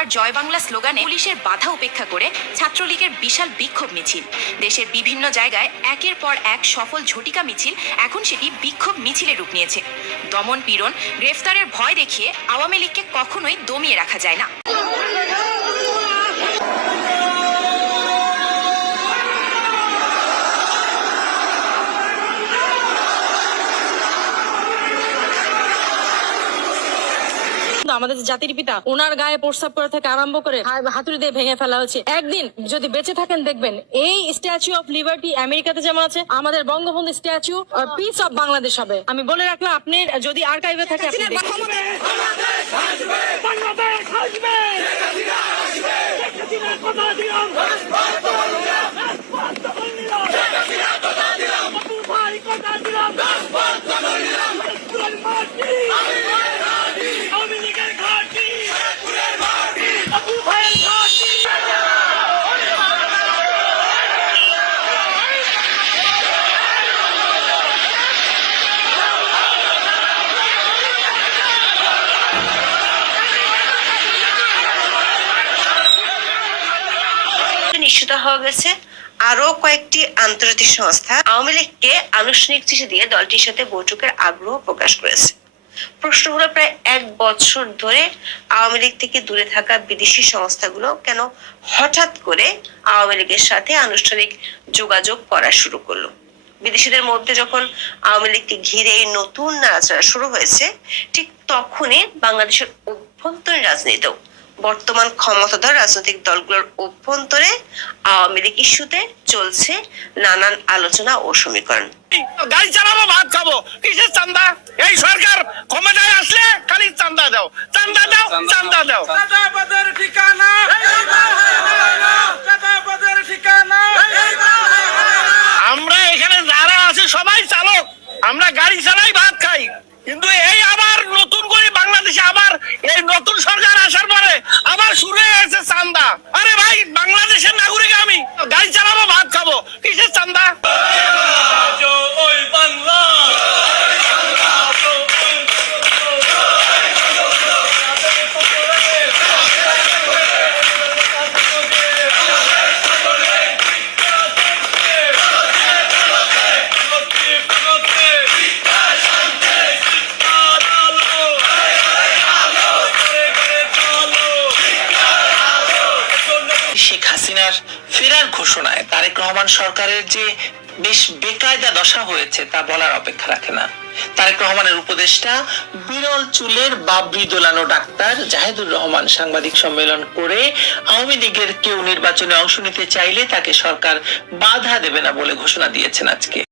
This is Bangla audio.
শুক্রবার জয় বাংলা স্লোগানে পুলিশের বাধা উপেক্ষা করে ছাত্রলীগের বিশাল বিক্ষোভ মিছিল। দেশের বিভিন্ন জায়গায় একের পর এক সফল ঝটিকা মিছিল, এখন সেটি বিক্ষোভ মিছিলে রূপ নিয়েছে। দমন পীড়ন, গ্রেফতারের ভয় দেখিয়ে আওয়ামী লীগকে কখনোই দমিয়ে রাখা যায় না। আমাদের জাতির পিতা ওনার গায়ে প্রস্তাব করে থেকে আরম্ভ করে হাতুড়ি দিয়ে ভেঙে ফেলা হচ্ছে। একদিন যদি বেঁচে থাকেন দেখবেন এই স্ট্যাচু অফ লিবার্টি আমেরিকাতে যেমন আছে, আমাদের Bangabandhu statue piece of Bangladesh হবে। আমি বলে রাখলাম, আপনি যদি আর্কাইভে থাকে আপনি নিশ্চিত হওয়া গেছে আরো কয়েকটি আন্তর্জাতিক সংস্থা আওয়ামী লীগকে আনুষ্ঠানিক চিঠি দিয়ে দলটির সাথে বৈঠকের আগ্রহ প্রকাশ করেছে। প্রশ্ন হলো, প্রায় 1 বছর ধরে আওয়ামী লীগ থেকে দূরে থাকা বিদেশি সংস্থাগুলো কেন হঠাৎ করে আওয়ামী লীগের সাথে আনুষ্ঠানিক যোগাযোগ করা শুরু করলো? বিদেশিদের মধ্যে যখন আওয়ামী লীগকে ঘিরে নতুন নাড়াচাড়া শুরু হয়েছে, ঠিক তখনই বাংলাদেশের অভ্যন্তরীণ রাজনীতিতেও বর্তমান ক্ষমতাধর রাজনৈতিক দলগুলোর অভ্যন্তরে আওয়ামী লীগ ইস্যুতে চলছে নানান আলোচনা ও সমীকরণ। গাড়ি চালাবো, ভাত খাবো, কিসের চান্দা? এই সরকার ক্ষমতায় আসলে খালি চান্দা দাও, চান্দা দাও, চান্দা দাও। ঠিকানা আমরা এখানে যারা আছে সবাই চালক, আমরা গাড়ি চালাই, ভাত খাই। কিন্তু এই আবার নতুন করে বাংলাদেশে আবার এই নতুন সরকার আসার পরে আবার শুরু হয়ে গেছে চান্দা। আরে ভাই, বাংলাদেশের নাগরিক আমি, গাড়ি চালাবো, ভাত খাবো, কিসের চান্দা? শেখ হাসিনার ফেরার ঘোষণায় তারেক রহমান সরকারের যে বেশ বেকায়দা দশা হয়েছে তা বলার অপেক্ষা রাখে না। তারেক রহমানের উপদেষ্টা বিরল চুলের বাবরি দোলানো ডাক্তার জাহেদুর রহমান সাংবাদিক সম্মেলন করে আওয়ামী লীগের কেউ নির্বাচনে অংশ নিতে চাইলে তাকে সরকার বাধা দেবে না বলে ঘোষণা দিয়েছেন আজকে।